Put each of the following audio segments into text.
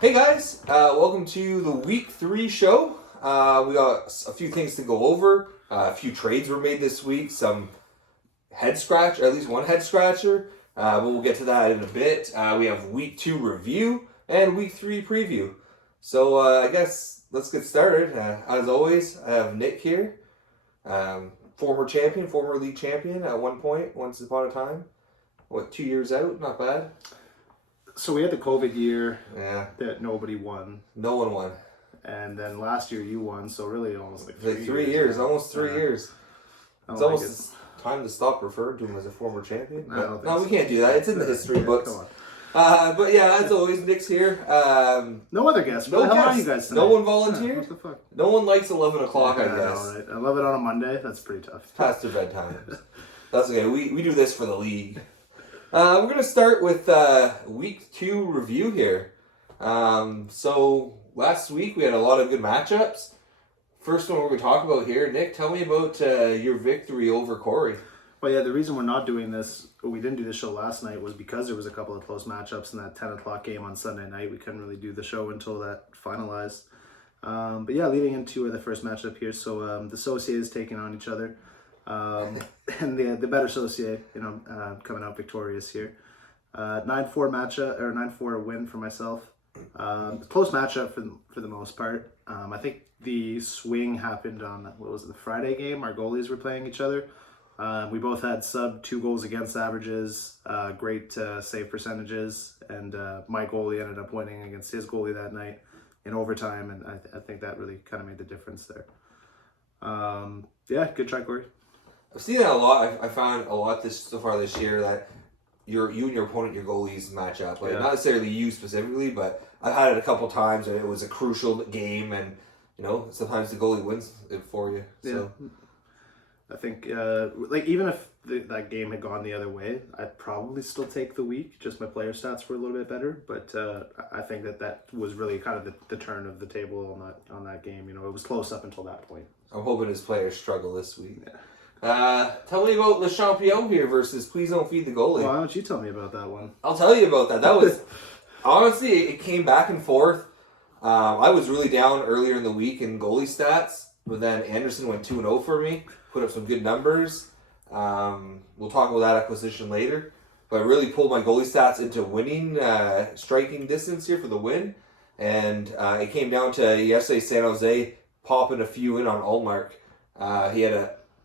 Hey guys, welcome to the week 3 show. We got a few things to go over. A few trades were made this week. Some head scratch, or at least one head scratcher. But we'll get to that in a bit. We have week 2 review and week 3 preview. So I guess let's get started. As always, I have Nick here, former league champion at one point, once upon a time. 2 years out? Not bad. So we had the COVID year Yeah. that nobody won. No one won. And then last year you won, so really almost like Like 3 years, almost 3 years. It's like almost time to stop referring to him as a former champion. I don't think No, so. we can't do that. It's in the history books. Come on. But yeah, as always, Nick's here. No other guests. No What the hell are guests. you guys tonight? No one Yeah, volunteered. what the fuck? No one likes 11 o'clock, I Yeah, guess. know, right? I love it on a Monday. That's pretty tough. Past their bedtime. That's okay. We do this for the league. We're going to start with week 2 review here. So last week we had a lot of good matchups. First one we're going to talk about here. Nick, tell me about your victory over Corey. Well, yeah, the reason we're not doing this, we didn't do the show last night, was because there was a couple of close matchups in that 10 o'clock game on Sunday night. We couldn't really do the show until that finalized. But yeah, leading into the first matchup here, so the Associates taking on each other. And the better Associate, coming out victorious here. 9-4 matchup, or 9-4 win for myself. Close matchup for the most part. I think the swing happened on, the Friday game? Our goalies were playing each other. We both had sub 2 goals against averages, great save percentages, and my goalie ended up winning against his goalie that night in overtime, and I think that really kind of made the difference there. Yeah, good try, Corey. I've seen that a lot. I found a lot so far this year that you and your opponent, your goalies match up. Like, not necessarily you specifically, but I've had it a couple times and it was a crucial game, and sometimes the goalie wins it for you. So. Yeah. I think, even if that game had gone the other way, I'd probably still take the week. Just my player stats were a little bit better, but I think that was really kind of the turn of the table on that game. It was close up until that point. I'm hoping his players struggle this week. Yeah. Tell me about Le Champion here versus Please Don't Feed the Goalie. Well, why don't you tell me about that one? I'll tell you about that. That was, honestly, it came back and forth. I was really down earlier in the week in goalie stats, but then Anderson went 2-0 for me. Put up some good numbers. We'll talk about that acquisition later. But I really pulled my goalie stats into winning, striking distance here for the win. And it came down to yesterday San Jose popping a few in on Ullmark.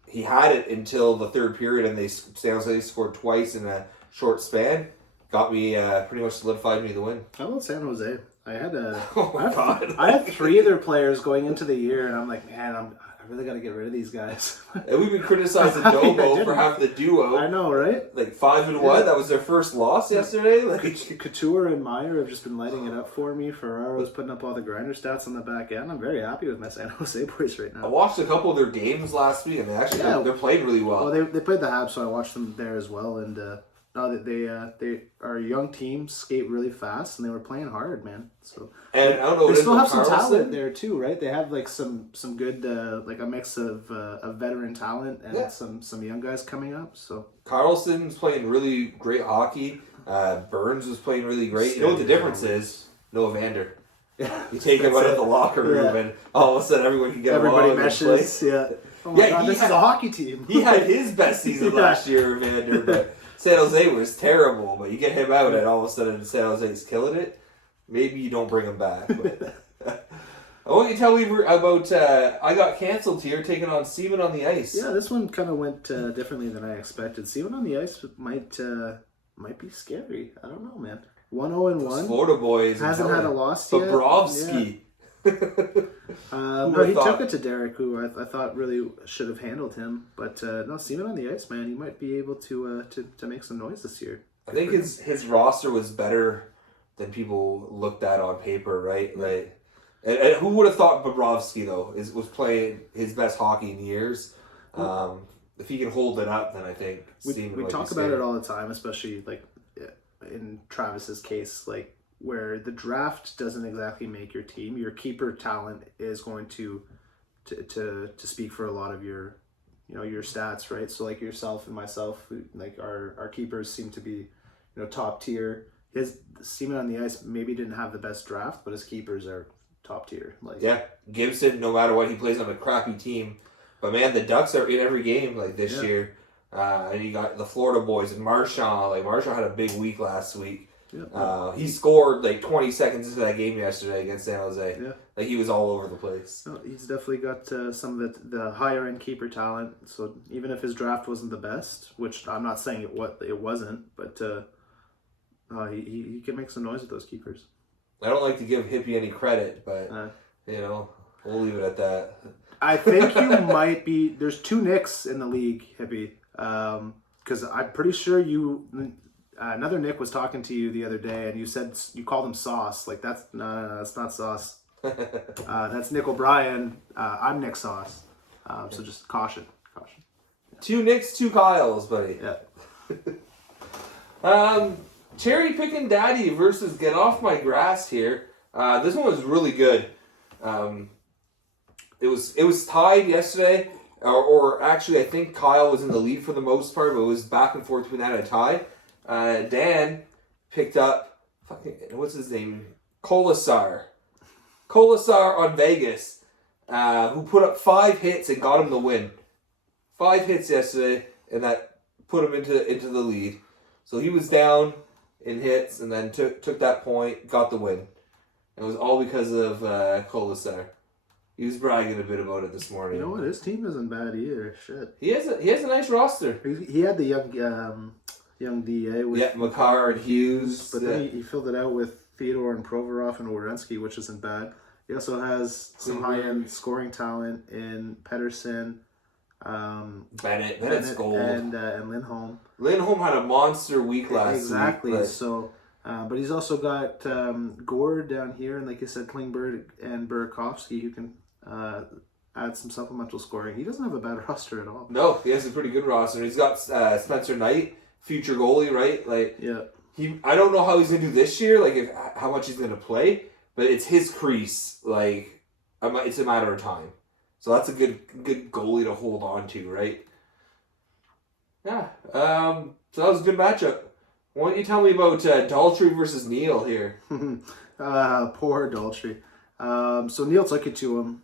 He had it until the third period, and San Jose scored twice in a short span. Got me pretty much solidified me the win. How about San Jose? I had God. I had 3 of their players going into the year, and I'm like, man, I really got to get rid of these guys. And we've been criticizing Dobo for having the duo. I know, right? Like 5-1. Yeah. That was their first loss yesterday. Like Couture and Meyer have just been lighting it up for me. Ferraro's putting up all the grinder stats on the back end. I'm very happy with my San Jose boys right now. I watched a couple of their games last week, and they're playing really well. Well, they played the Habs, so I watched them there as well. And they are a young team, skate really fast, and they were playing hard, man. So and I don't know. They still have some Carlson talent there too, right? They have like some good like a mix of veteran talent and some young guys coming up. So Carlson's playing really great hockey. Burns was playing really great. You know what the difference is? No Evander. Yeah, You take him out of the locker room, and all of a sudden everyone can get everybody along meshes. And play. Yeah. Oh my God, this is a hockey team. He had his best season last year, Evander, but San Jose was terrible. But you get him out, and all of a sudden San Jose is killing it. Maybe you don't bring him back. But I want you to tell me about I got canceled here, taking on Seaman on the Ice. Yeah, this one kind of went differently than I expected. Seaman on the Ice might be scary. I don't know, man. 1-0-1. Florida boys hasn't had a loss yet. Bobrovsky. Yeah. No, he took it to Derek, who I thought really should have handled him. But no, Seaman on the Ice, man, he might be able to make some noise this year. I think his roster was better than people looked at on paper, right? Like, and who would have thought Bobrovsky though was playing his best hockey in years? If he can hold it up, then I think we talk about it all the time, especially like in Travis's case, like where the draft doesn't exactly make your team. Your keeper talent is going to speak for a lot of your stats, right? So like yourself and myself, like our keepers seem to be top tier. his seaman on the ice maybe didn't have the best draft, but his keepers are top tier. Like Yeah, Gibson, no matter what, he plays on a crappy team. But man, the Ducks are in every game like this year. And you got the Florida boys and Marchand. Like Marchand had a big week last week. Yeah. He scored like 20 seconds into that game yesterday against San Jose. Yeah. Like he was all over the place. No, he's definitely got some of the higher end keeper talent. So even if his draft wasn't the best, which I'm not saying it wasn't, but he can make some noise with those keepers. I don't like to give Hippie any credit, but we'll leave it at that. I think you might be. There's 2 Nicks in the league, Hippie. Because I'm pretty sure another Nick was talking to you the other day, and you said you called him Sauce. Like that's that's not Sauce. That's Nick O'Brien. I'm Nick Sauce. So just caution. 2 Nicks, 2 Kyles, buddy. Yeah. Cherry picking daddy versus get off my grass here. This one was really good. It was tied yesterday, or actually I think Kyle was in the lead for the most part, but it was back and forth between that and a tie. Dan picked up what's his name? Colasar on Vegas, who put up 5 hits and got him the win. 5 hits yesterday, and that put him into the lead. So he was down in hits, and then took that point, got the win. It was all because of Colasar. He was bragging a bit about it this morning. You know what? His team isn't bad either. Shit. He has a nice roster. He had the young DA with Makar and Hughes, but then he filled it out with Theodore and Provorov and Werenski, which isn't bad. He also has some high end scoring talent in Pedersen, Bennett's gold, and Lindholm. Lindholm had a monster week last week. Exactly. So, but he's also got Gord down here, and like I said, Klingberg and Burakovsky, who can add some supplemental scoring. He doesn't have a bad roster at all. No, he has a pretty good roster. He's got Spencer Knight, future goalie, right? Like I don't know how he's gonna do this year, like how much he's gonna play, but it's his crease. Like it's a matter of time. So that's a good goalie to hold on to, right? Yeah. So that was a good matchup. Why don't you tell me about Daltrey versus Neal here? Poor Daltrey. So Neal took it to him.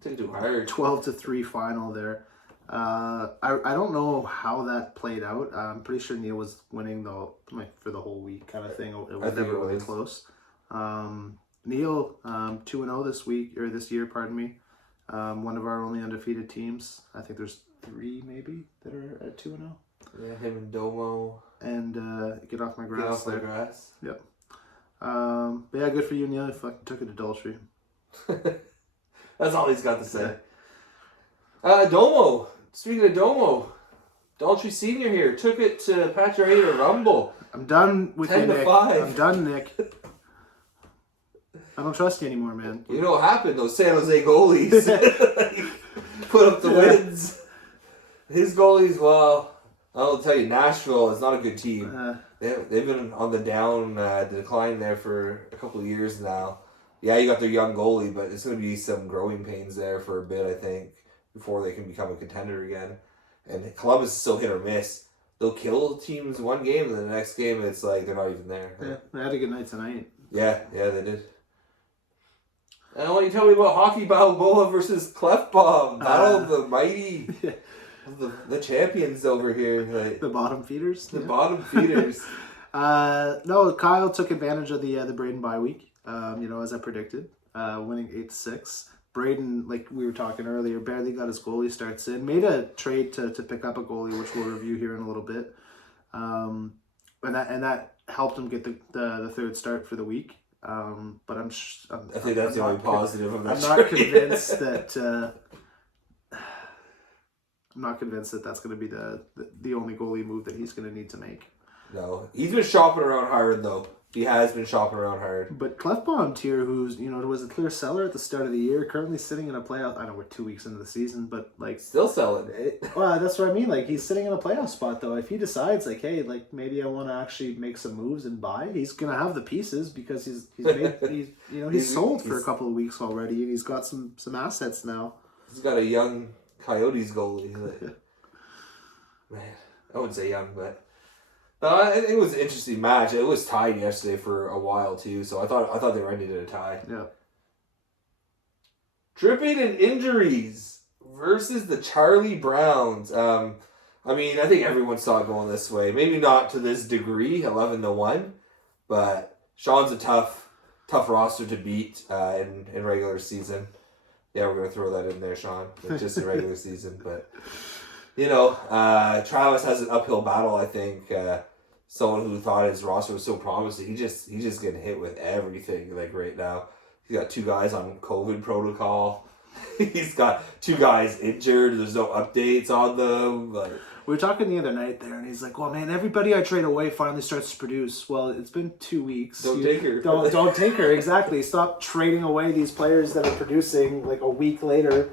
Took it too hard. 12-3 final there. I don't know how that played out. I'm pretty sure Neal was winning for the whole week kind of thing. It was never really close. Neal 2-0 this year. Pardon me. One of our only undefeated teams. I think there's 3 maybe that are at 2-0. Yeah, him and Domo. And get off my grass. Get off my grass. Yep. But yeah, good for you, Neal. You fucking took it to Daltrey. That's all he's got to say. Domo. Speaking of Domo, Daltrey Senior here took it to Patrick Rumble. I'm done with 10 you, to Nick. 5. I'm done, Nick. I don't trust you anymore, man. You know what happened? Those San Jose goalies put up the wins. His goalies, well, I'll tell you, Nashville is not a good team. They've been on the decline there for a couple of years now. Yeah, you got their young goalie, but it's going to be some growing pains there for a bit, I think, before they can become a contender again. And Columbus is so hit or miss. They'll kill teams one game, and then the next game it's like they're not even there. Yeah, they had a good night tonight. Yeah, they did. And why don't you tell me about Hockey Balboa versus Clefbaum? Battle of the mighty, the champions over here. Like, the bottom feeders. The bottom feeders. No, Kyle took advantage of the Braden bye week. As I predicted, winning 8-6. Braden, like we were talking earlier, barely got his goalie starts in. Made a trade to pick up a goalie, which we'll review here in a little bit. And that helped him get the third start for the week. But I think that's the only positive of that. I'm not convinced that. I'm not convinced that that's going to be the only goalie move that he's going to need to make. No, he's been shopping around hard though. He has been shopping around hard. But Clefbaum here, who's was a clear seller at the start of the year, currently sitting in a playoff. I know we're 2 weeks into the season, but still selling. Well, that's what I mean. Like he's sitting in a playoff spot though. If he decides hey, maybe I want to actually make some moves and buy, he's gonna have the pieces because he's sold for a couple of weeks already, and he's got some assets now. He's got a young Coyotes goalie. Man, I wouldn't say young, but It was an interesting match. It was tied yesterday for a while too, so I thought they were ending in a tie. Yeah. Tripping and injuries versus the Charlie Browns. I think everyone saw it going this way. Maybe not to this degree, 11-1, but Sean's a tough roster to beat in regular season. Yeah, we're gonna throw that in there, Sean. Just in regular season, but Travis has an uphill battle. I think someone who thought his roster was so promising, he's just getting hit with everything like right now. He's got 2 guys on COVID protocol. He's got 2 guys injured. There's no updates on them. Like, we were talking the other night there, and he's like, "Well, man, everybody I trade away finally starts to produce." Well, it's been 2 weeks. Don't take her. Don't take her. Exactly. Stop trading away these players that are producing like a week later.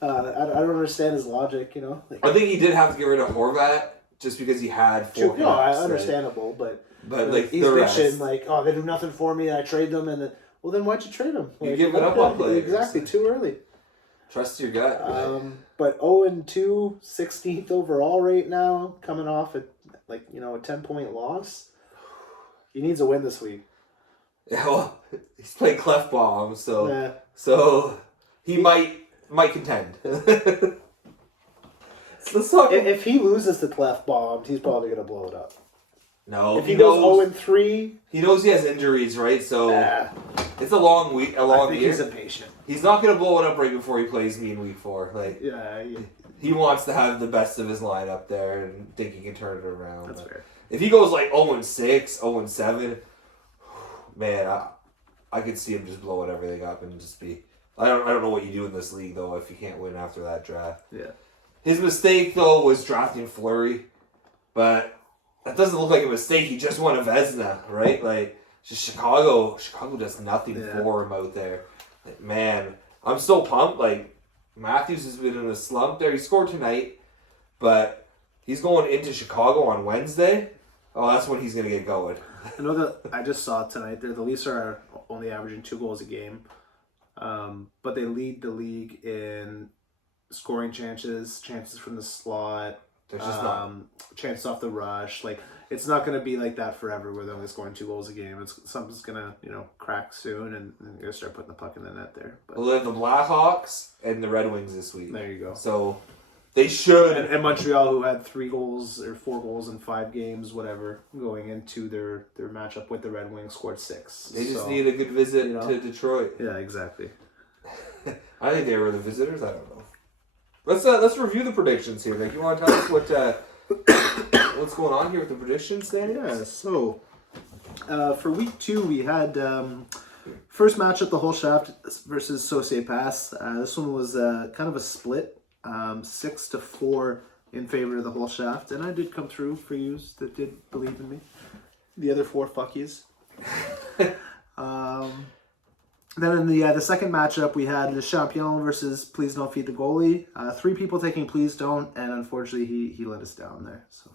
I don't understand his logic. I think he did have to get rid of Horvat just because he had 4 picks. No, understandable, but like he's bitching like, "Oh, they do nothing for me. I trade them, and then why'd you trade them? You give it up on players. Exactly, too early." Trust your gut. But 0-2, 16th overall right now, coming off a 10-point loss. He needs a win this week. Yeah, well, he's playing Clef Bomb, so Yeah. so he might contend. So let's talk. If he loses the Clef Bomb, he's probably going to blow it up. No, If he goes 0-3, he knows he has injuries, right? So it's a long week, a long year. He's impatient. He's not going to blow it up right before he plays me in week 4. Like, Yeah. he wants to have the best of his lineup there and think he can turn it around. That's fair. If he goes like 0-6, 0-7, man, I could see him just blowing everything up and just be. I don't know what you do in this league though if you can't win after that draft. Yeah. His mistake though was drafting Fleury, but that doesn't look like a mistake. He just won a Vezina, right? Like, just Chicago does nothing for him out there. Like, man, I'm so pumped. Like, Matthews has been in a slump there. He scored tonight, but he's going into Chicago on Wednesday. Oh, that's when he's going to get going. I know that I just saw it tonight. The Leafs are only averaging 2 goals a game, but they lead the league in scoring chances from the slot. There's just not chances off the rush. Like, it's not going to be like that forever where they're only scoring 2 goals a game. Something's going to crack soon, and they're going to start putting the puck in the net there. But we'll have the Blackhawks and the Red Wings this week. there you go. So they should. And Montreal, who had 3 goals or 4 goals in 5 games, whatever, going into their matchup with the Red Wings, scored 6. They just need a good visit to Detroit. Yeah, exactly. I think they were the visitors. I don't know. Let's review the predictions here. Like, you want to tell us what's going on here with the predictions there? Yeah. So for week 2, we had first matchup, the Whole Shaft versus Saucier Pass. This one was kind of a split, 6-4 in favor of the Whole Shaft, and I did come through for you that did believe in me. The other 4 fuck yous. Then in the second matchup, we had Le Champion versus Please Don't Feed the Goalie. 3 people taking Please Don't, and unfortunately he let us down there. So,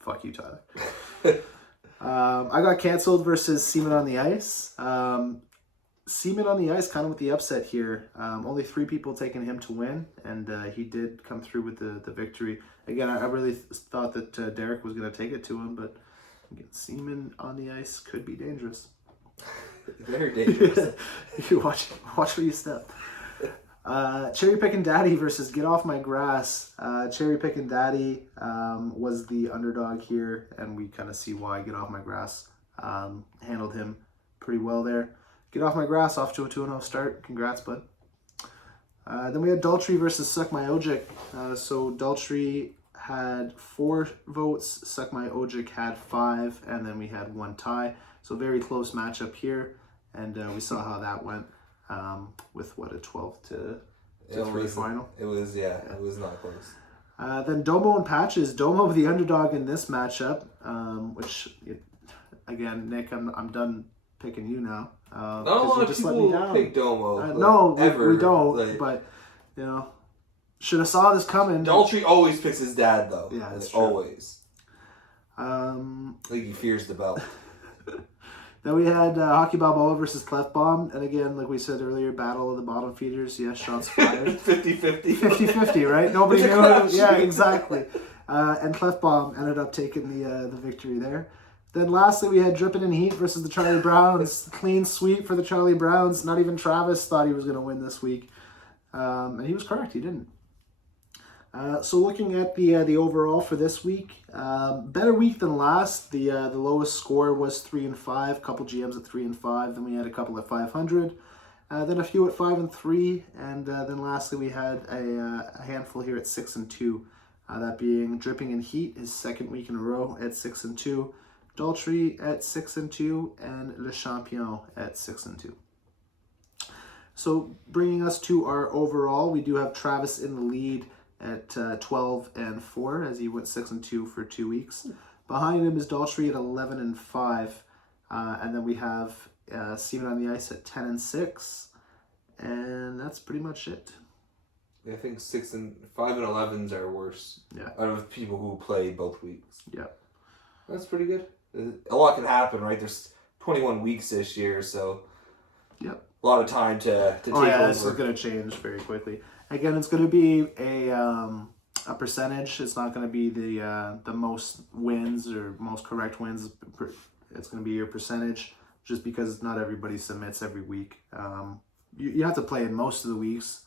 fuck you, Tyler. I got canceled versus Seaman on the Ice. Seaman on the Ice kind of with the upset here. Only 3 people taking him to win, and he did come through with the victory. Again, I really thought that Derek was going to take it to him, but again, Seaman on the Ice could be dangerous. Very dangerous. You watch where you step. Cherry Pickin' Daddy versus Get Off My Grass. Cherry Pickin' Daddy was the underdog here, and we kind of see why. Get Off My Grass handled him pretty well there. Get Off My Grass off to a 2-0 start. Congrats, bud. Then we had Daltrey versus Suck My Ojic. So Daltrey had 4 votes, Suck My Ojic had 5, and then we had 1 tie. So very close matchup here, and we saw how that went with a 12-3 final. It was not close. Then Domo and Patches. Domo the underdog in this matchup, which again, Nick, I'm done picking you now. Not a lot of people pick Domo. No, ever. we don't. But should have saw this coming. Daltrey always picks his dad though. Yeah, that's true. Always. Like he fears the belt. Then we had Hockey Balboa versus Clef Bomb. And again, like we said earlier, battle of the bottom feeders. Yes, shots fired. 50-50. 50-50, right? Nobody knew. Yeah, exactly. And Clefbaum ended up taking the victory there. Then lastly, we had Drippin' in Heat versus the Charlie Browns. Clean sweep for the Charlie Browns. Not even Travis thought he was going to win this week. And he was correct. He didn't. So looking at the overall for this week, better week than last. The lowest score was 3-5. Couple GMs at 3-5. Then we had a couple at 500. Then a few at 5 and 3, and then lastly we had a handful here at 6 and 2. That being Dripping in Heat, his second week in a row at 6 and 2, Daltrey at 6 and 2, and Le Champion at 6 and 2. So bringing us to our overall, we do have Travis in the lead at 12 and 4 as he went 6 and 2 for 2 weeks. Behind him is Daltrey at 11 and 5, and then we have Steven on the Ice at 10 and 6, and that's pretty much it. I think 5 and 11s are worse. Yeah. Out of people who play both weeks. Yeah. That's pretty good. A lot can happen, right? There's 21 weeks this year, so yep. A lot of time to take over. This is going to change very quickly. Again, it's going to be a percentage. It's not going to be the most wins or most correct wins. It's going to be your percentage. Just because not everybody submits every week. You have to play in most of the weeks.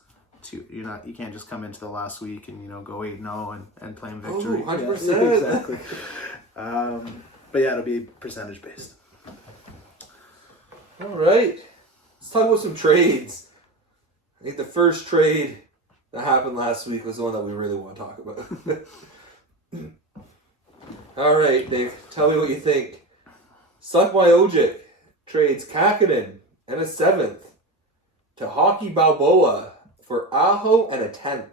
You can't just come into the last week and go 8-0 and claim victory. 100%. Yeah, exactly. But yeah, it'll be percentage based. All right, let's talk about some trades. I think the first trade that happened last week was the one that we really want to talk about. All right, Nick, tell me what you think. Suck by Ojic trades Kakinen and a 7th to Hockey Balboa for Aho and a 10th.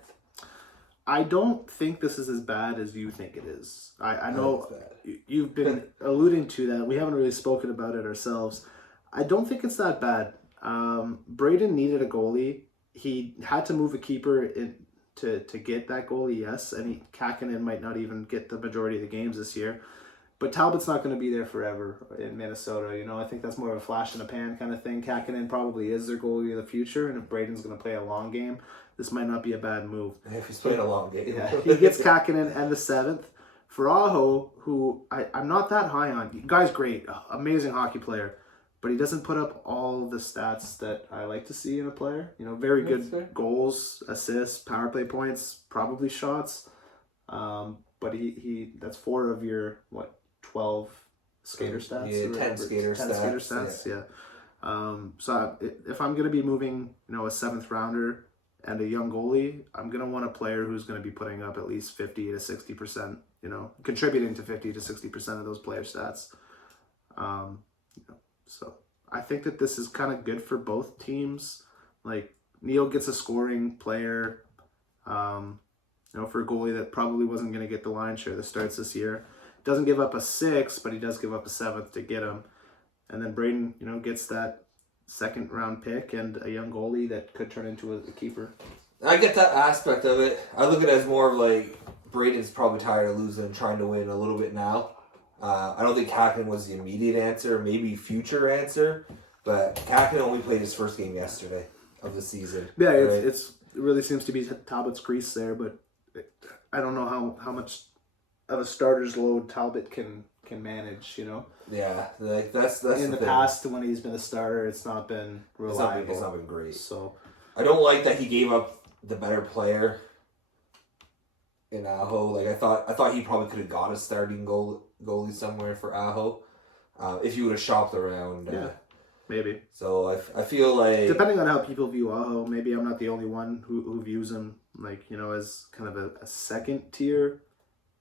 I don't think this is as bad as you think it is. I know you've been alluding to that. We haven't really spoken about it ourselves. I don't think it's that bad. Braden needed a goalie. He had to move a keeper in to get that goalie, yes. And Kakinen might not even get the majority of the games this year. But Talbot's not going to be there forever in Minnesota. I think that's more of a flash in the pan kind of thing. Kakinen probably is their goalie of the future, and if Braden's going to play a long game, this might not be a bad move. If he's playing a long game. Yeah, he gets Kakinen and the 7th. For Aho, who I'm not that high on. Guy's great, amazing hockey player, but he doesn't put up all the stats that I like to see in a player. Very good goals, assists, power play points, probably shots. But he that's 4 of your 12 skater stats. Yeah, 10 skater stats. Yeah. So if I'm going to be moving, a 7th rounder and a young goalie, I'm going to want a player who's going to be putting up at least 50 to 60%, contributing to 50 to 60% of those player stats. So I think that this is kind of good for both teams. Like Neil gets a scoring player, for a goalie that probably wasn't going to get the lion's share of the starts this year. Doesn't give up a 6, but he does give up a 7th to get him. And then Braden, gets that 2nd round pick and a young goalie that could turn into a keeper. I get that aspect of it. I look at it as more of like Braden's probably tired of losing and trying to win a little bit now. I don't think Kakinen was the immediate answer, maybe future answer, but Kakinen only played his first game yesterday of the season. Yeah, right? It really seems to be Talbot's crease there, but I don't know how much of a starter's load Talbot can manage, Yeah, that's in the past when he's been a starter, it's not been reliable. It's not been great. So I don't like that he gave up the better player in Aho. Like I thought he probably could have got a starting goalie somewhere for Aho if he would have shopped around. Yeah, maybe. So I feel like depending on how people view Aho, maybe I'm not the only one who views him as kind of a second tier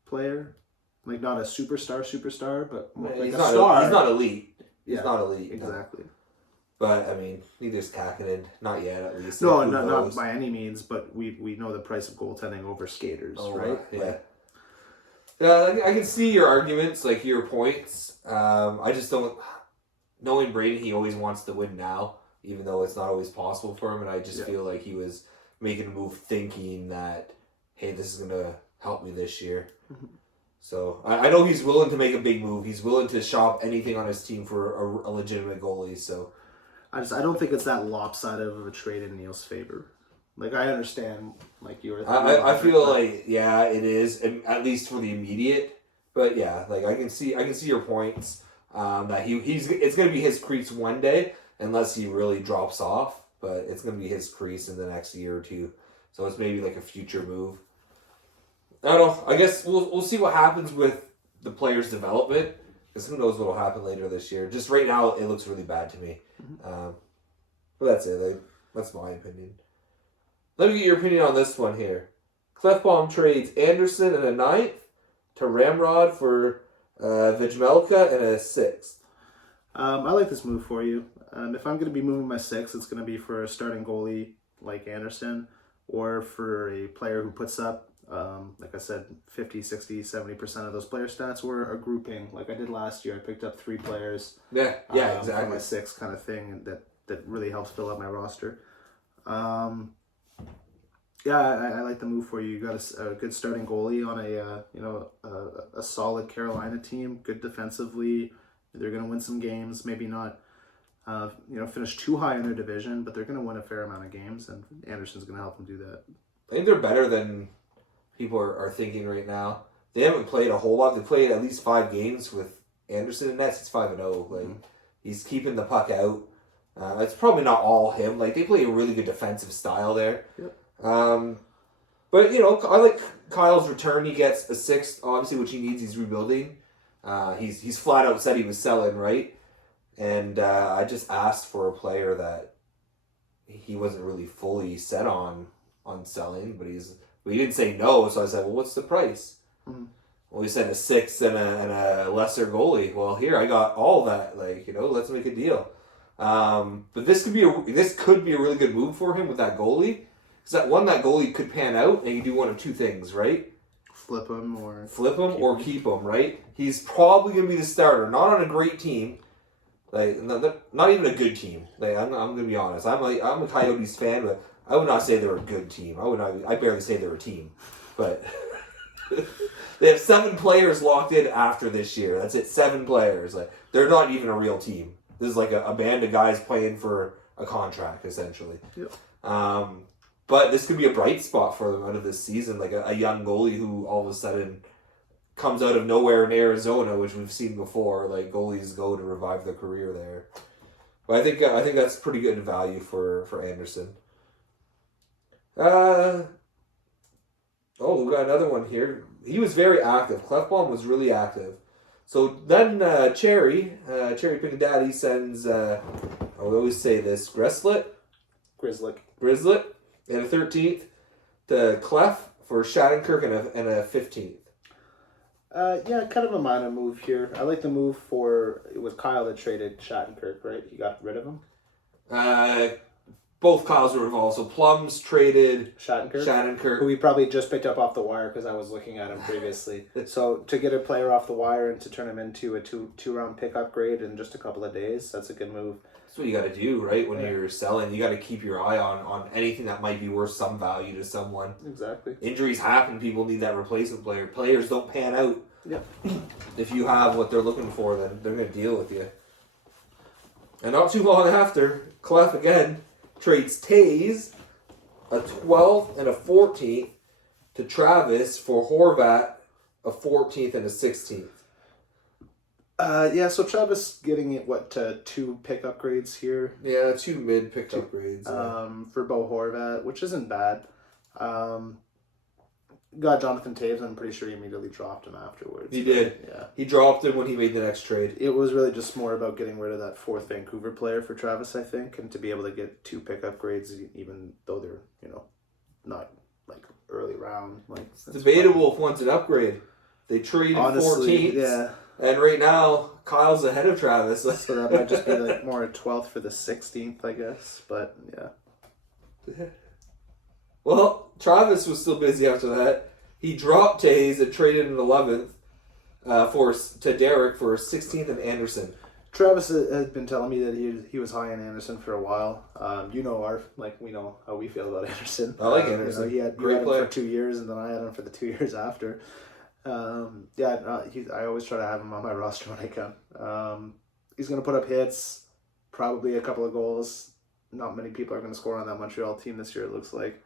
player, like not a superstar, but more like he's a not star. He's not elite. He's Yeah, not elite. exactly. No. But I mean, neither's Kakinen. Not yet, at least. No, not by any means. But we know the price of goaltending over skaters, right? Yeah. Yeah, I can see your arguments, like your points. I just don't. Knowing Brady, he always wants to win now, even though it's not always possible for him. And I just feel like he was making a move thinking that, hey, this is going to help me this year. Mm-hmm. So I know he's willing to make a big move. He's willing to shop anything on his team for a legitimate goalie. So I don't think it's that lopsided of a trade in Neil's favor. Like, I understand, like, I feel like, yeah, it is, and at least for the immediate. But yeah, like I can see your points. That it's gonna be his crease one day unless he really drops off. But it's gonna be his crease in the next year or two. So it's maybe like a future move. I don't know. I guess we'll see what happens with the player's development. Because who knows what will happen later this year. Just right now, it looks really bad to me. But that's it. Like, that's my opinion. Let me get your opinion on this one here. Clefbaum trades Anderson and a 9th to Ramrod for Vijmelka and a 6th. I like this move for you. If I'm going to be moving my 6th, it's going to be for a starting goalie like Anderson or for a player who puts up, like I said, 50, 60, 70% of those player stats were a grouping. Like I did last year, I picked up 3 players. Yeah, exactly. For my 6 kind of thing, and that really helps fill out my roster. Yeah, I like the move for you. You got a good starting goalie on a solid Carolina team, good defensively. They're going to win some games, maybe not finish too high in their division, but they're going to win a fair amount of games, and Anderson's going to help them do that. I think they're better than people are thinking right now. They haven't played a whole lot. They played at least 5 games with Anderson, and that's 5-0. Like he's keeping the puck out. It's probably not all him. Like they play a really good defensive style there. Yep. But I like Kyle's return. He gets a 6th, obviously, which he needs. He's rebuilding. He's flat out said he was selling, right? And I just asked for a player that he wasn't really fully set on selling, but he didn't say no. So I said, well, what's the price? Mm-hmm. Well, he said a 6th and a lesser goalie. Well, here I got all that. Like let's make a deal. But this could be a really good move for him with that goalie. Because that goalie could pan out and you do one of 2 things, right? Flip him or keep him, right? He's probably going to be the starter, not on a great team, like not even a good team. Like I'm going to be honest, I'm a Coyotes fan, but I would not say they're a good team. I barely say they're a team, but they have 7 players locked in after this year. That's it, 7 players. Like they're not even a real team. This is like a band of guys playing for a contract, essentially. Yep. But this could be a bright spot for them out of this season, like a young goalie who all of a sudden comes out of nowhere in Arizona, which we've seen before. Like goalies go to revive their career there. But I think that's pretty good value for Anderson. We got another one here. He was very active. Clefbaum was really active. So then Cherry Pink Daddy sends, I always say this, Grizzlet, and a 13th to Clef for Shattenkirk and a 15th. Yeah, kind of a minor move here. I like the move it was Kyle that traded Shattenkirk, right? He got rid of him? Both Kyles were involved. So Plums traded Shattenkirk, who we probably just picked up off the wire because I was looking at him previously. So to get a player off the wire and to turn him into a two-round pick upgrade in just a couple of days, that's a good move. That's what you got to do, right? When you're selling, you got to keep your eye on anything that might be worth some value to someone. Exactly. Injuries happen. People need that replacement player. Players don't pan out. Yep. If you have what they're looking for, then they're going to deal with you. And not too long after, Clef again trades Taze, a 12th and a 14th, to Travis for Horvat, a 14th and a 16th. So Travis getting it, 2 pick upgrades here? Yeah, 2 mid pick upgrades. For Bo Horvat, which isn't bad. Got Jonathan Taves, I'm pretty sure he immediately dropped him afterwards. He did. Yeah. He dropped him when he made the next trade. It was really just more about getting rid of that 4th Vancouver player for Travis, I think, and to be able to get 2 pick upgrades, even though they're, not like early round. Like it's debatable if one's an upgrade. They traded 14th. Yeah. And right now, Kyle's ahead of Travis. So that might just be like more a 12th for the 16th, I guess. But yeah. Well, Travis was still busy after that. He dropped Taze and traded an 11th to Derek for a 16th and Anderson. Travis has been telling me that he was high on Anderson for a while. We know how we feel about Anderson. I like Anderson. He had him for 2 years, and then I had him for the 2 years after. I always try to have him on my roster when I can. He's going to put up hits, probably a couple of goals. not many people are going to score on that Montreal team this year, it looks like.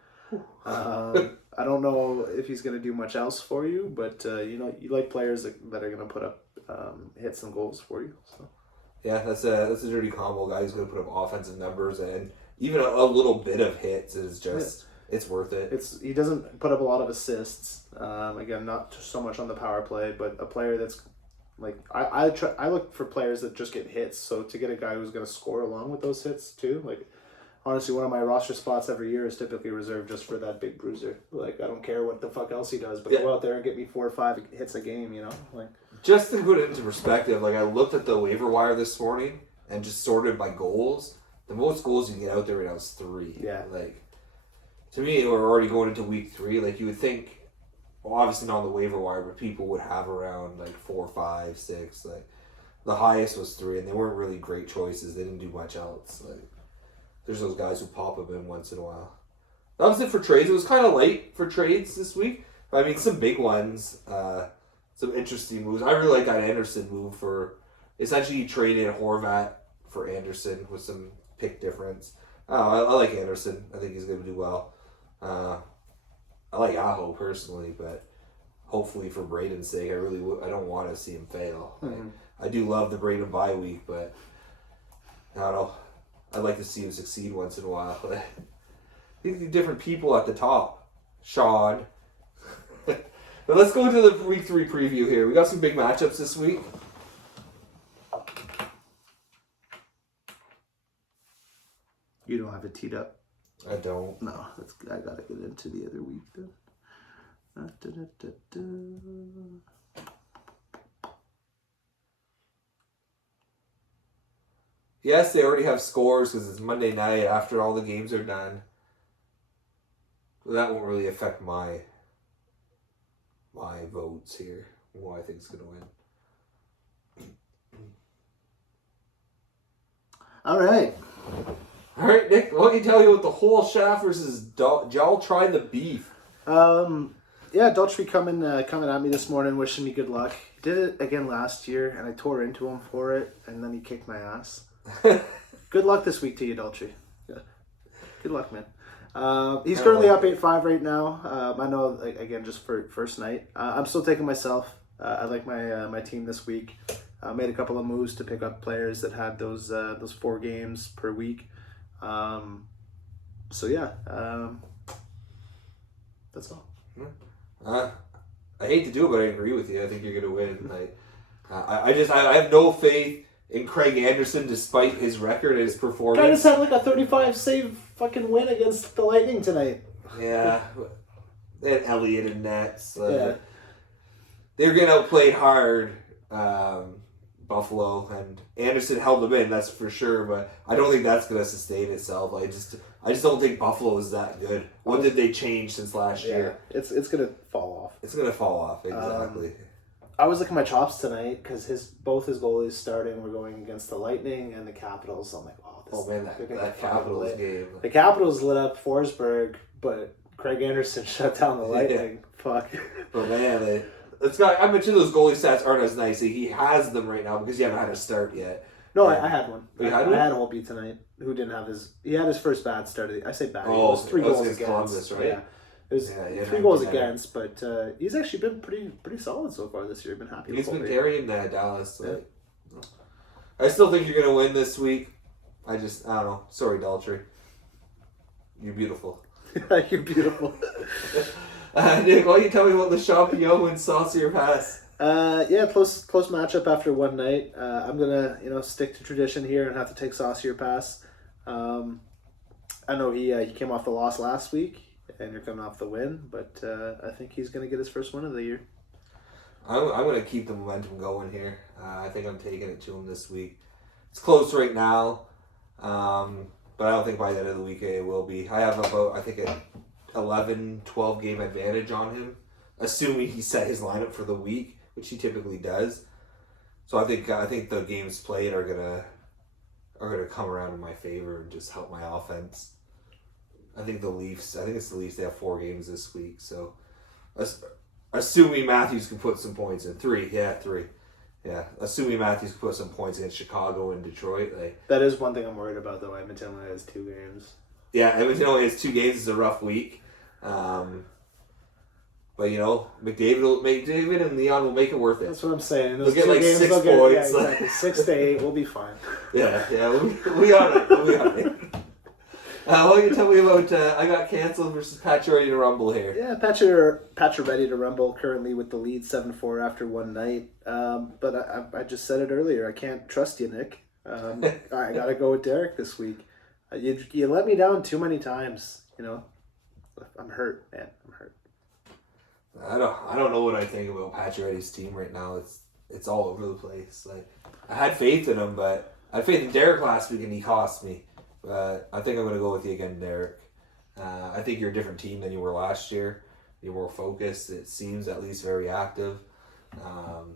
I don't know if he's going to do much else for you, but you like players that are going to put up hits and goals for you. So. Yeah, that's a dirty combo. Guy who's going to put up offensive numbers, and even a little bit of hits is just it's worth it. He doesn't put up a lot of assists. Again, not so much on the power play, but a player that's like I look for players that just get hits. So to get a guy who's going to score along with those hits too, like. Honestly, one of my roster spots every year is typically reserved just for that big bruiser. Like, I don't care what the fuck else he does, but go out there and get me 4 or 5 hits a game, Like, just to put it into perspective, like I looked at the waiver wire this morning and just sorted by goals. The most goals you can get out there right now is 3. Yeah. Like, to me, we're already going into week 3. Like, you would think, well, obviously not on the waiver wire, but people would have around like 4, 5, 6. Like, the highest was 3, and they weren't really great choices. They didn't do much else. Like. There's those guys who pop up in once in a while. That was it for trades. It was kind of late for trades this week. I mean, some big ones. Some interesting moves. I really like that Anderson move for... Essentially, he traded Horvat for Anderson with some pick difference. I like Anderson. I think he's going to do well. I like Aho personally, but hopefully for Braden's sake, I don't want to see him fail. Mm-hmm. I do love the Braden bye week, but I don't know. I'd like to see him succeed once in a while. These are different people at the top. Sean. But let's go into the week 3 preview here. We got some big matchups this week. you don't have it teed up. I don't. No, I gotta get into the other week then. Yes, they already have scores because it's Monday night after all the games are done. But that won't really affect my votes here. Who I think is going to win. All right. All right, Nick. Why don't you tell you what the whole shaft versus Y'all try the beef? Yeah, Daltrey coming at me this morning, wishing me good luck. He did it again last year, and I tore into him for it, and then he kicked my ass. Good luck this week to you, Daltrey. Yeah. Good luck, man. He's currently up 8-5 right now. I know, again, just for first night. I'm still taking myself. I like my team this week. Made a couple of moves to pick up players that had those 4 games per week. So yeah, that's all. I hate to do it, but I agree with you. I think you're going to win. I have no faith in Craig Anderson despite his record and his performance. Guy just had like a 35 save fucking win against the Lightning tonight. Yeah. They had Elliott and Nets. Yeah. They were getting outplayed hard, Buffalo, and Anderson held them in, that's for sure, but I don't think that's going to sustain itself. I just don't think Buffalo is that good. What did they change since last year? It's going to fall off. It's going to fall off, exactly. I was looking at my chops tonight because both his goalies starting were going against the Lightning and the Capitals. I'm like, that Capitals game. The Capitals lit up Forsberg, but Craig Anderson shut down the Lightning. Yeah. Fuck. But man, I mentioned those goalie stats aren't as nice. He has them right now because you haven't had a start yet. No, I had one. You had one? I had Holtby tonight who didn't have his... He had his first bad start. I say bad. Oh, it was 3 goals against. Columbus, right? Yeah. It was 3 goals against, but he's actually been pretty solid so far this year. I've been happy. He's been carrying Dallas. I still think you're going to win this week. I don't know. Sorry, Daltrey. You're beautiful. You're beautiful. Nick, why don't you tell me about the Champion and Saucier Pass? Yeah, close matchup after one night. I'm gonna stick to tradition here and have to take Saucier Pass. I know he came off the loss last week, and you're coming off the win, but I think he's gonna get his first win of the year. I'm gonna keep the momentum going here. I think I'm taking it to him this week. It's close right now, but I don't think by the end of the week it will be. I have about an 11-12 game advantage on him, assuming he set his lineup for the week, which he typically does. So I think the games played are gonna come around in my favor and just help my offense. I think it's the Leafs. They have 4 games this week, so assuming Matthews can put some points in 3. Yeah, assuming Matthews put some points against Chicago and Detroit, That is one thing I'm worried about, though. Edmonton only has 2 games. Yeah, Edmonton only has 2 games. It's a rough week. But, McDavid and Leon will make it worth it. That's what I'm saying. They'll get 6 points. Yeah, exactly. 6 to 8, we'll be fine. Yeah, we'll be all right. We'll be all right. What can you tell me about I Got Canceled versus Patch Ready to Rumble here? Yeah, Patch Ready to Rumble currently with the lead 7-4 after one night. But I just said it earlier. I can't trust you, Nick. I got to go with Derek this week. You let me down too many times, I'm hurt, man. I'm hurt. I don't know what I think about Pacioretty's team right now. It's all over the place. I had faith in him, but I had faith in Derek last week and he cost me. But I think I'm going to go with you again, Derek. I think you're a different team than you were last year. You're more focused. It seems at least very active.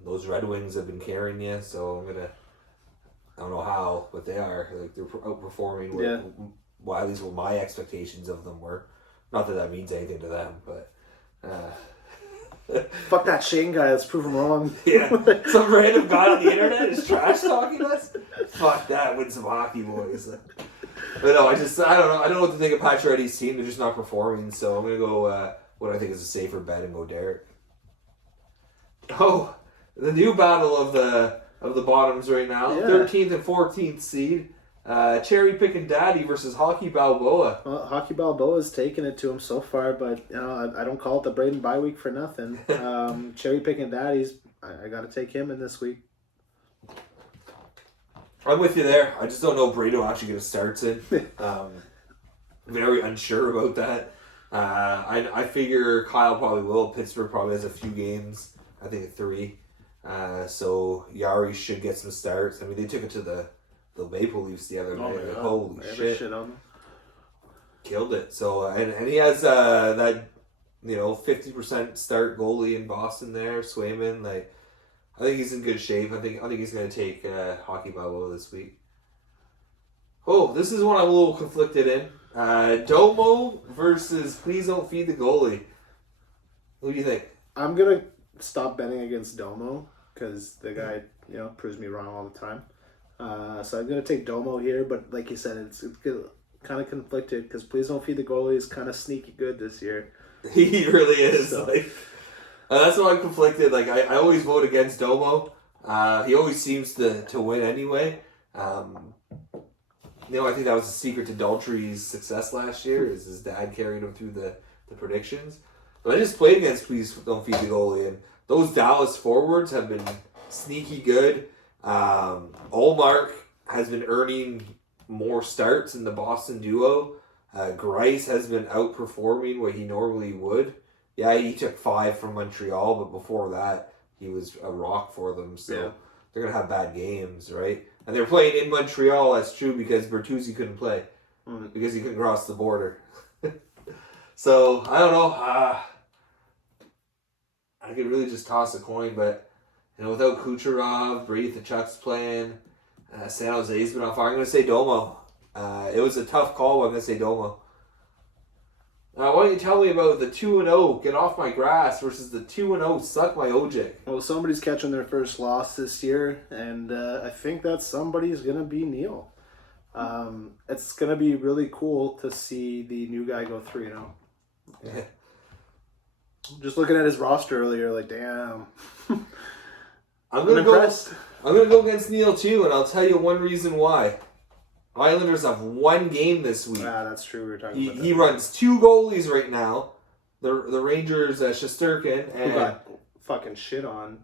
Those Red Wings have been carrying you, so I don't know how, but they are. They're outperforming well, at least what my expectations of them were. Not that means anything to them, but... Fuck that Shane guy. Let's prove him wrong. Yeah, some random guy on the internet is trash talking us. Fuck that. Win some hockey, boys. But no, I don't know. I don't know what to think of Pacioretty's team. They're just not performing. So I'm gonna go what I think is a safer bet and go Derek. Oh, the new battle of the bottoms right now. 13th and 14th seed. Cherry Pickin' Daddy versus Hockey Balboa. Well, Hockey Balboa's taken it to him so far, but I don't call it the Braden bye week for nothing. Cherry Pickin' Daddy's, I got to take him in this week. I'm with you there. I just don't know if Braden will actually get his starts in. Very unsure about that. I figure Kyle probably will. Pittsburgh probably has a few games. I think 3. So Yari should get some starts. I mean, they took it to the Maple Leafs the other night. Holy shit. Killed it. So and he has that 50% start goalie in Boston there, Swayman. I think he's in good shape. I think he's gonna take Hockey Balboa this week. Oh, this is one I'm a little conflicted in. Domo versus Please Don't Feed the Goalie. Who do you think? I'm gonna stop betting against Domo because the guy proves me wrong all the time. So I'm going to take Domo here, but like you said, it's kind of conflicted because Please Don't Feed the Goalie is kind of sneaky good this year. He really is. So. That's why I'm conflicted. I always vote against Domo. He always seems to win anyway. I think that was the secret to Daltrey's success last year is his dad carried him through the predictions. But I just played against Please Don't Feed the Goalie, and those Dallas forwards have been sneaky good. Ullmark has been earning more starts in the Boston duo. Grice has been outperforming what he normally would. Yeah, he took 5 from Montreal, but before that, he was a rock for them. So they're going to have bad games, right? And they're playing in Montreal, that's true, because Bertuzzi couldn't play. Because he couldn't cross the border. So, I don't know. I could really just toss a coin, but... without Kucherov, Brady Tkachuk's playing, San Jose's been on fire. I'm going to say Domo. It was a tough call, but I'm going to say Domo. Why don't you tell me about the 2-0 get off my grass versus the 2-0 suck my Ojic? Well, somebody's catching their first loss this year, and I think that somebody's going to be Neil. It's going to be really cool to see the new guy go 3-0. Yeah. Just looking at his roster earlier, damn. I'm gonna go against Neil too, and I'll tell you one reason why. Islanders have 1 game this week. That's true. We were talking about that. He runs 2 goalies right now. The Rangers, Shesterkin, and who got fucking shit on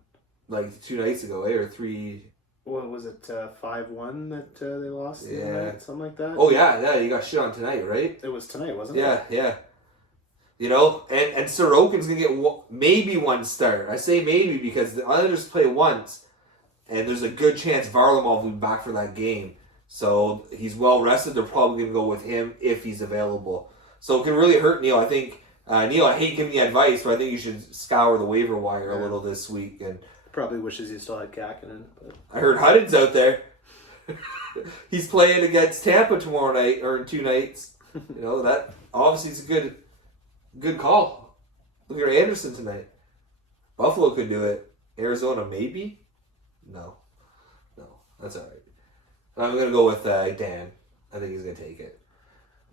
2 nights ago, or 3. What was it? 5-1 that they lost. The other night? Something like that. Oh yeah. You got shit on tonight, right? It was tonight, wasn't it? Yeah. And Sorokin's going to get maybe 1 start. I say maybe because the Islanders play once, and there's a good chance Varlamov will be back for that game. So he's well rested. They're probably going to go with him if he's available. So it can really hurt Neil. I think, Neil, I hate giving you advice, but I think you should scour the waiver wire a little this week. And probably wishes he still had Kakinen. But I heard Hutton's out there. He's playing against Tampa tomorrow night, or in 2 nights. That obviously is a good call. Look at Anderson tonight. Buffalo could do it. Arizona, maybe. No, that's all right. I'm gonna go with Dan. I think he's gonna take it.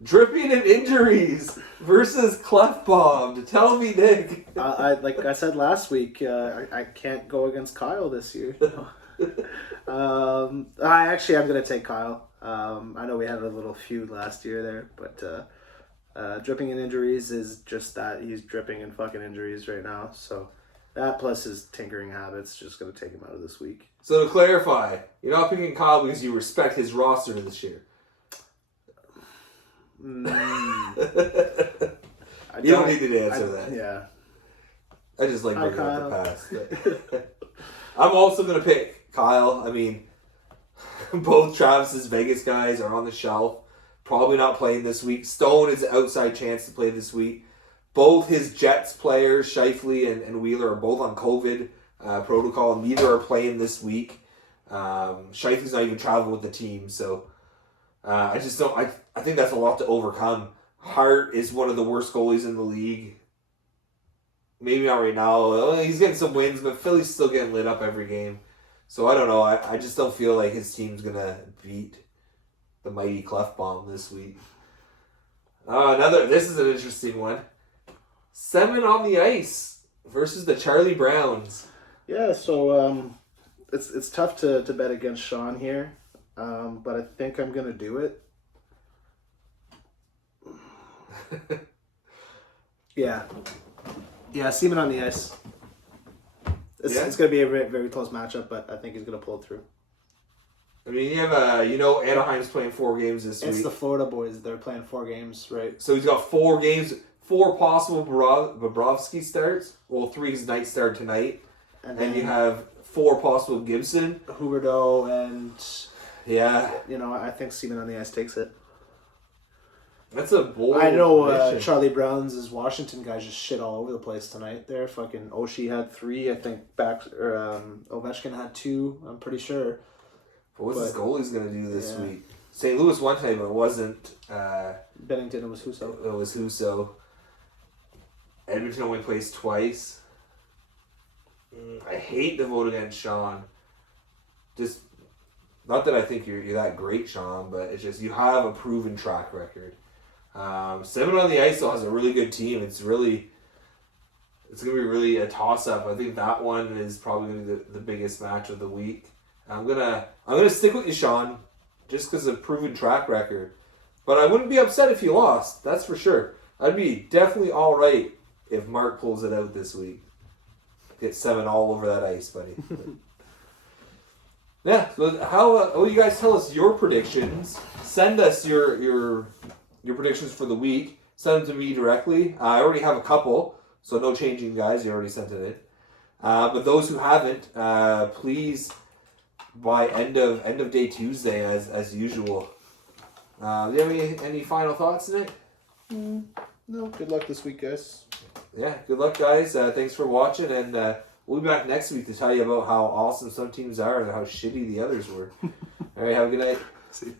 Dripping in injuries versus Clef Bomb. Tell me, Nick. Like I said last week, I can't go against Kyle this year. I'm gonna take Kyle. I know we had a little feud last year there, but dripping in injuries is just that. He's dripping in fucking injuries right now. So that plus his tinkering habits just gonna take him out of this week. So to clarify, you're not picking Kyle because you respect his roster this year. You don't need to answer that. Yeah. I just like bringing up the past. But I'm also going to pick Kyle. I mean, both Travis's Vegas guys are on the shelf. Probably not playing this week. Stone is an outside chance to play this week. Both his Jets players, Scheifele and Wheeler, are both on COVID protocol. Neither are playing this week. Scheifele's not even traveling with the team, so I just don't. I think that's a lot to overcome. Hart is one of the worst goalies in the league. Maybe not right now. He's getting some wins, but Philly's still getting lit up every game. So I don't know. I just don't feel like his team's gonna beat the mighty Clef Bomb this week. This is an interesting one. Seven on the ice versus the Charlie Browns. Yeah, so it's tough to bet against Sean here, but I think I'm gonna do it. Yeah, Seaman on the ice. It's going to be a very, very close matchup, but I think he's going to pull it through. I mean, you have Anaheim's playing 4 games this week. It's the Florida boys. They're playing 4 games, right? So he's got 4 games, 4 possible Bobrovsky starts. Well, 3 is night start tonight. And then you have 4 possible Gibson. Huberdeau and... Yeah. I think Seaman on the ice takes it. That's a bold I know prediction. Charlie Brown's Washington guys just shit all over the place tonight. There, fucking Oshie had 3. I think Ovechkin had 2. I'm pretty sure. But what's his goalie's gonna do this week? St. Louis one time, it wasn't Bennington. It was Husso. It was Husso. Edmonton only plays twice. I hate to vote against Sean. Just not that I think you're that great, Sean, but it's just you have a proven track record. 7 on the ice still has a really good team. It's gonna be really a toss up. I think that one is probably gonna be the biggest match of the week. I'm gonna stick with you, Sean, just because of proven track record. But I wouldn't be upset if you lost. That's for sure. I'd be definitely all right if Mark pulls it out this week. Get 7 all over that ice, buddy. Yeah. So how you guys tell us your predictions? Send us your predictions for the week. Send them to me directly. I already have a couple, so no changing, guys. You already sent it in. But those who haven't, please by end of day Tuesday as usual. Do you have any final thoughts, Nick? No. Good luck this week, guys. Yeah. Good luck, guys. Thanks for watching, and we'll be back next week to tell you about how awesome some teams are and how shitty the others were. All right. Have a good night. See you.